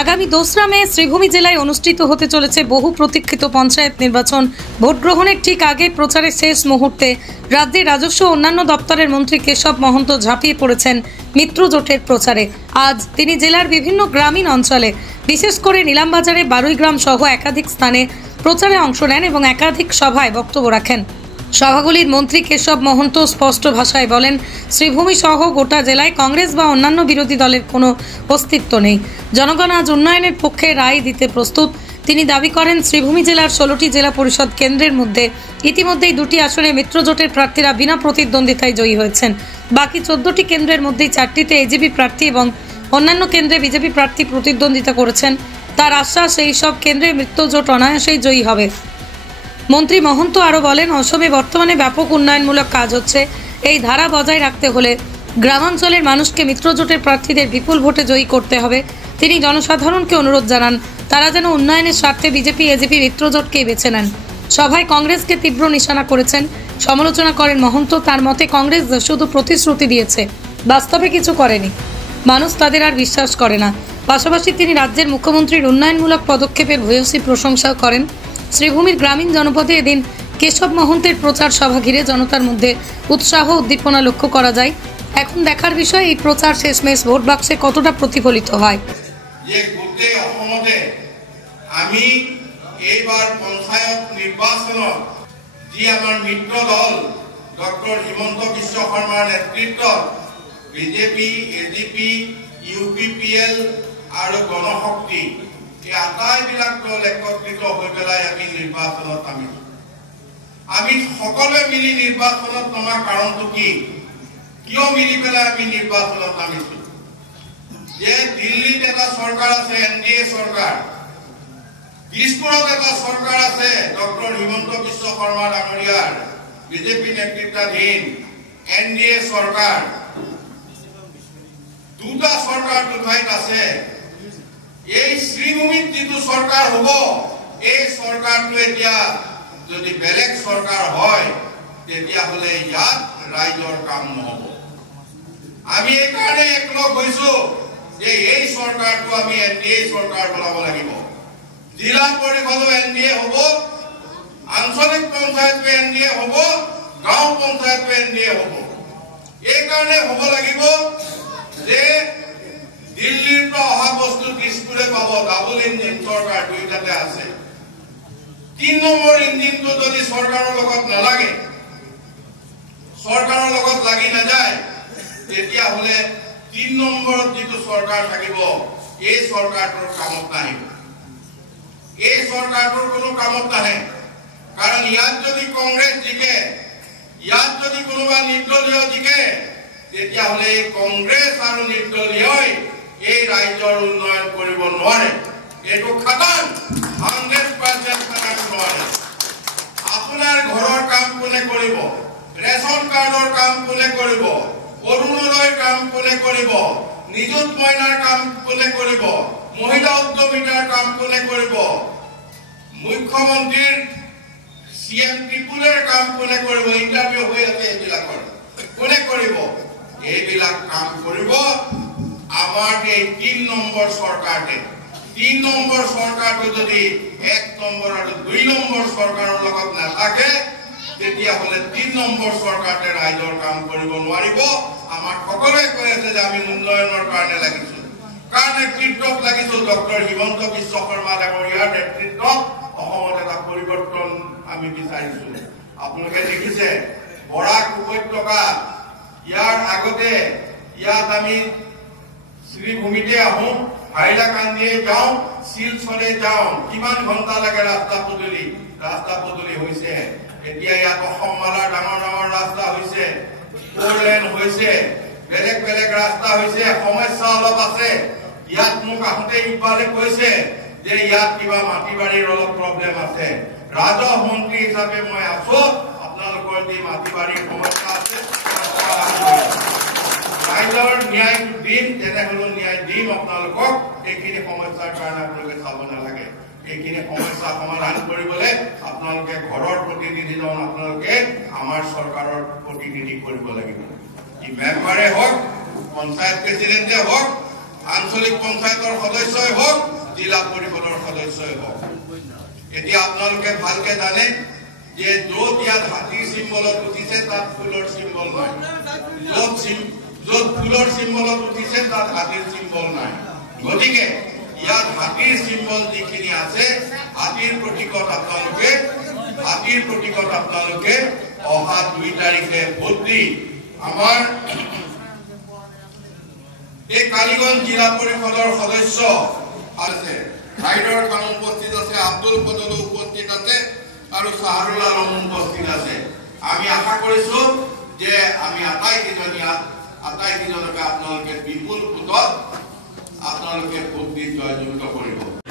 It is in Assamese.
আগামী 2রা মে শ্রীভূমি জেলায় অনুষ্ঠিত হতে চলেছে বহু প্রতীক্ষিত পঞ্চায়েত নির্বাচন। ভোট গ্রহণের ঠিক আগে প্রচারের শেষ মুহূর্তে রাজ্যের রাজস্ব ও অন্যান্য দপ্তরের মন্ত্রী কেশব মহন্ত ঝাঁপিয়ে পড়েছেন মিত্র জোটের প্রচারে। আজ তিনি জেলার বিভিন্ন গ্রামীণ অঞ্চলে, বিশেষ করে নীলামবাজারে 12 গ্রাম সহ একাধিক স্থানে প্রচারে অংশ নেন এবং একাধিক সভায় বক্তব্য রাখেন। সভাগুলির মন্ত্রী কেশব মহন্ত স্পষ্ট ভাষায় বলেন, শ্রীভূমি সহ গোটা জেলায় কংগ্রেস বা অন্যান্য বিরোধী দলের কোনো অস্তিত্ব নেই। জনগণ আজ উন্নয়নের পক্ষে রায় দিতে প্রস্তুত। তিনি দাবি করেন, শ্রীভূমি জেলার 16টি জেলা পরিষদ কেন্দ্রের মধ্যে ইতিমধ্যেই 2টি আসনে মিত্রজোটের প্রার্থীরা বিনা প্রতিদ্বন্দ্বিতায় জয়ী হয়েছেন। বাকি 14টি কেন্দ্রের মধ্যেই 4টিতে এজিপি প্রার্থী এবং অন্যান্য কেন্দ্রে বিজেপি প্রার্থী প্রতিদ্বন্দ্বিতা করেছেন। তার আশ্বাস, এই সব কেন্দ্রে মিত্রজোট অনায়াসেই জয়ী হবে। মন্ত্রী মহন্ত আরও বলেন, অসমে বর্তমানে ব্যাপক উন্নয়নমূলক কাজ হচ্ছে। এই ধারা বজায় রাখতে হলে গ্রামাঞ্চলের মানুষকে মিত্রজোটের প্রার্থীদের বিপুল ভোটে জয়ী করতে হবে। তিনি জনসাধারণকে অনুরোধ জানান, তারা যেন উন্নয়নের স্বার্থে বিজেপি এজিপি মিত্রজোটকেই বেছে নেন। সভায় কংগ্রেসকে তীব্র নিশানা করেছেন, সমালোচনা করেন মহন্ত। তার মতে, কংগ্রেস শুধু প্রতিশ্রুতি দিয়েছে, বাস্তবে কিছু করেনি। মানুষ তাদের আর বিশ্বাস করে না। পাশাপাশি তিনি রাজ্যের মুখ্যমন্ত্রীর উন্নয়নমূলক পদক্ষেপের ভূয়সী প্রশংসাও করেন। শ্রীভূমির গ্রামীণ জনপদে এদিন কেশব মহন্তের প্রচার সভা ঘিরে জনতার মধ্যে উৎসাহ উদ্দীপনা লক্ষ্য করা যায়। এখন দেখার বিষয়, এই প্রচার শেষমেশ ভোট বাক্সে কতটা প্রতিফলিত হয়। যে গোটেই অসমতে আমি এইবাৰ পঞ্চায়ত নিৰ্বাচনত যি আমাৰ মিত্ৰ দল ডক্টৰ হিমন্ত বিশ্ব শৰ্মাৰ নেতৃত্বত বিজেপি, এজিপি, ইউপিপিএল আৰু গণশক্তি এই আটাইবিলাক দল একত্ৰিত হৈ পেলাই আমি নিৰ্বাচনত নামিছো। আমি সকলোৱে মিলি নিৰ্বাচনত নমাৰ কাৰণটো কি, কিয় মিলি পেলাই আমি নিৰ্বাচনত নামিছো? যে দিল্লীত এটা চৰকাৰ আছে, এনডিএ চৰকাৰ, দিছপুৰত এটা চৰকাৰ আছে ডক্টৰ হিমন্ত বিশ্ব শৰ্মা ডাঙৰীয়াৰ বিজেপি নেতৃত্বাধীন এনডিএ চৰকাৰ। দুটা চৰকাৰ দুঠাইত আছে। এই শ্ৰীভূমিত যিটো চৰকাৰ হ'ব, এই চৰকাৰটো এতিয়া যদি বেলেগ চৰকাৰ হয়, তেতিয়াহ'লে ইয়াত ৰাইজৰ কাম নহ'ব। আমি এইকাৰণে একলগ হৈছো যে এই চৰকাৰটো আমি এনডিএ চৰকাৰ বনাব লাগিব। জিলা পৰিষদো এনডিএ হ'ব, আঞ্চলিক পঞ্চায়তো এনডিএ হ'ব, গাঁও পঞ্চায়তো এনডিএ হ'ব। এইকাৰণে হ'ব লাগিব যে দিল্লীৰ পৰা অহা বস্তু দিছপুৰে পাব। ডাবল ইঞ্জিন চৰকাৰ দুইটাতে আছে। 3 নম্বৰ ইঞ্জিনটো যদি চৰকাৰৰ লগত নালাগে, চৰকাৰৰ লগত লাগি নাযায়, তেতিয়াহ'লে 3 নম্বৰত যিটো চৰকাৰ থাকিব, এই চৰকাৰটোৰ কামত নাহিব। এই চৰকাৰটোৰ কোনো কামত নাহে। কাৰণ ইয়াত যদি কংগ্ৰেছ জিকে, ইয়াত যদি কোনোবা নিৰ্দলীয় জিকে, তেতিয়াহ'লে এই কংগ্ৰেছ আৰু নিৰ্দলীয়ই এই ৰাজ্যৰ উন্নয়ন কৰিব নোৱাৰে। এইটো খাটাং 100% খাটাং নোৱাৰে। আপোনাৰ ঘৰৰ কাম কোনে কৰিব? ৰেচন কাৰ্ডৰ কাম কোনে কৰিব? অৰুণোদয়ৰ কাম কোনে কৰিব? নিযুত মইনাৰ কাম কোনে কৰিব? মহিলা উদ্যমিতাৰ কাম কোনে কৰিব? মুখ্যমন্ত্ৰীৰ CM ত্ৰিপুৰাৰ কাম কোনে কৰিব? ইণ্টাৰভিউ হৈ আছে, এইবিলাকৰ কোনে কৰিব? এইবিলাক কাম কৰিব আমাৰ এই 3 নম্বৰ চৰকাৰতে। 3 নম্বৰ চৰকাৰটো যদি 1 নম্বৰ আৰু 2 নম্বৰ চৰকাৰৰ লগত নাথাকে, তেতিয়াহ'লে 3 নম্বৰ চৰকাৰতে ৰাইজৰ কাম কৰিব নোৱাৰিব। আমাক সকলোৱে কৈ আছে যে আমি উন্নয়নৰ কাৰণে লাগিছো। কাৰ নেতৃত্বত লাগিছো? ডক্টৰ হিমন্ত বিশ্ব শৰ্মা ডাঙৰীয়াৰ নেতৃত্বত অসমত এটা পৰিৱৰ্তন আমি বিচাৰিছো। আপোনালোকে দেখিছে বৰাক উপত্যকা, ইয়াৰ আগতে ইয়াত আমি শ্ৰীভূমিতে আহো, হাইলাকান্দিয়ে যাওঁ, শিলচৰে যাওঁ, কিমান ঘণ্টা লাগে ৰাস্তা পদূলি হৈছে। এতিয়া ইয়াত অসমমালাৰ ডাঙৰ ডাঙৰ ৰাস্তা হৈছে, 4 লেন হৈছে, বেলেগ বেলেগ ৰাস্তা হৈছে। সমস্যা অলপ আছে। ইয়াত মোক আহোঁতে ইফালে কৈছে যে ইয়াত কিবা মাটি বাৰীৰ অলপ প্ৰব্লেম আছে। ৰাজহ মন্ত্ৰী হিচাপে মই আছো, আপোনালোকৰ যি মাটি বাৰীৰ সমস্যা আছে ৰাইজৰ ন্যায়টো দিম, তেনেহ'লেও ন্যায় দিম আপোনালোকক। এইখিনি সমস্যাৰ কাৰণে আপোনালোকে চাব নালাগে। এইখিনি সমস্যা সমাধান কৰিবলৈ আপোনালোকে ঘৰৰ প্ৰতিনিধিজন আপোনালোকে আমাৰ চৰকাৰৰ প্ৰতিনিধি কৰিব লাগিব। ই মেম্বাৰে হওক, পঞ্চায়ত প্ৰেচিডেণ্টে হওক, আঞ্চলিক পঞ্চায়তৰ সদস্যই হওক জিলা পৰিষদৰ সদস্যই হওক এতিয়া আপোনালোকে ভালকে জানে যে য'ত ইয়াত হাতীৰ চিম্বলত উঠিছে তাত ফুলৰ চিম্বল নাই য'ত ফুলৰ চিম্বলত উঠিছে তাত হাতীৰ চিম্বল নাই গতিকে ইয়াত হাতীৰ চিম্বল যিখিনি আছে হাতীৰ প্ৰতীকত আপোনালোকে অহা 2 তাৰিখে ভোট দি আমাৰ এই কালীগঞ্জ জিলা পৰিষদৰ সদস্য আছে হাইদৰ খান উপস্থিত আছে আব্দুল ফজল উপস্থিত আছে আৰু সাহাৰুল আলম উপস্থিত আছে আমি আশা কৰিছো যে আমি আটাইকেইজনকে আপোনালোকে বিপুল ভোটত আপোনালোকে ভোট দি জয়যুক্ত কৰিব